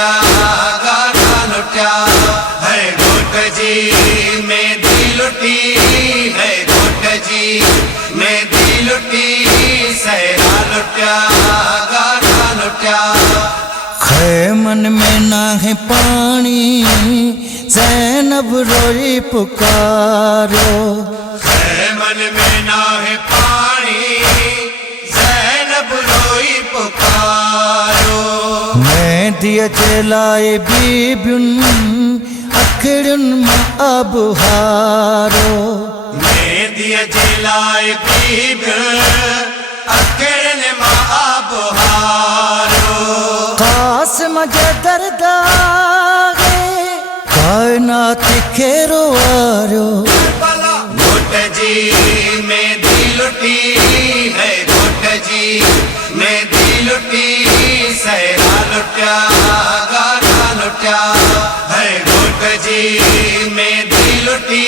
लुटिया गाना लुटिया है घोट जी मेहंदी लुटी है घोट जी मेहंदी लुटी सहरा लुटिया गाना लुटिया। खैमन में ना है पानी ज़ैनब रोई पुकारो खैमन में ना है पानी ज़ैनब रोई पुकारो। मेहंदी जलाए बीबियुन अखियुन मां आबहारो मेहंदी जलाए बीबियुन अखियुन मां आबहारो। कासिम जे दरदागे कायनात खेरो वारो घोट जी मेहंदी लुटी है घोट जी मेहंदी लुटी सहरा लुटिया गाना लुटिया है घोट जी मेहंदी लुटी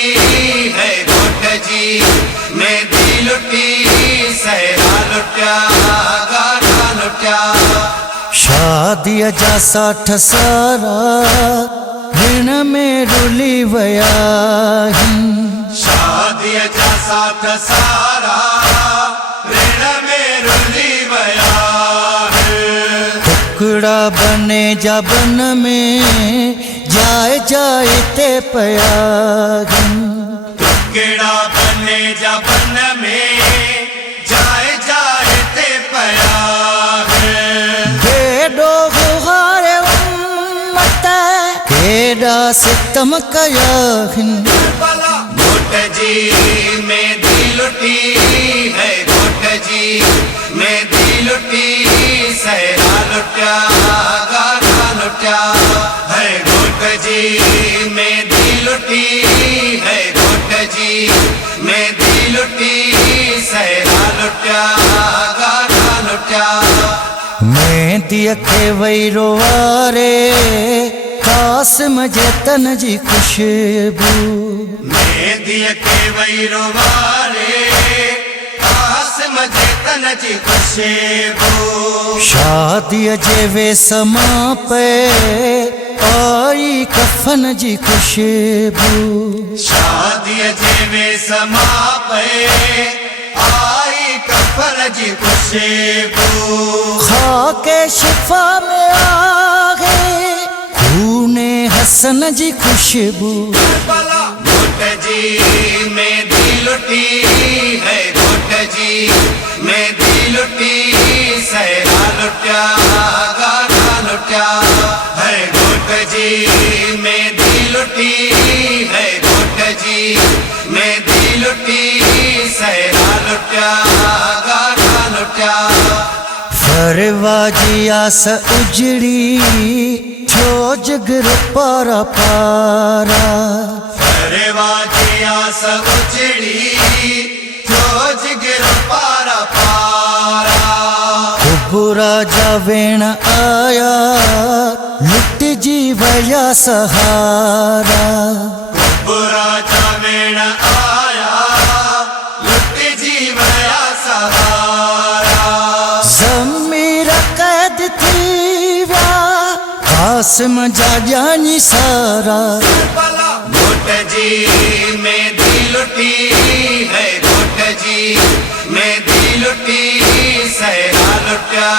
है घोट जी मेहंदी लुटी सहरा लुटिया गाना लुटिया। शादी जा 60 सारा ऋण में रुली वया शादी जा 60 सारा ऋण में रुली वया। टुकड़ा बने जा बन में जाए जाए ते पया टुकड़ा बने जा बन में जाए जाए ते पया। बेडो गुहारे उम्मत केड़ा सितम कया घोट जी मेहंदी लुटी है घोट जी मेहंदी लुटी सहरा लुटिया गाना लुटिया है घोट जी मेहंदी लुटी है घोट जी मेहंदी लुटी सहरा लुटिया गाना लुटिया। मेहंदी के वैरो वारे कासिम जे तन जी खुशबू मेहंदी के वैरो वारे कासिम जे तन जी खुशबू। शादी जे वे समा पे आई कफन जी खुशबू शादी जे वे समा पे आई कफन जी खुशबू। खाके शिफा में आ गए खूने हसन जी खुशबू घोट जी मेहंदी लुटी है घोट जी मेहंदी लुटी सहरा लुटिया गाना लुटिया है घोट जी मेहंदी लुटी है घोट जी मेहंदी लुटी सहरा लुटिया गाना लुटिया। फरवाजी आस उजड़ी छो जगर पारा पारा फरवाजी आस उजड़ी छो जगर पारा पारा। बुरा जावेण आया लुट जी वया सहारा बुरा जावेण आया लुट जी वया सहारा। ज़मीर कैद थी व्या कासिम जा जानी सारा घोट जी मेहंदी लुटी है घोट जी मेहंदी लुटी सहरा लुटिया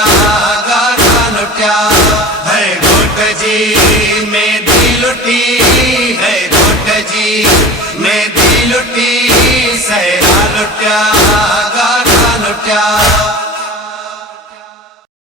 गाना लुटिया है घोट जी मेहंदी लुटी है घोट जी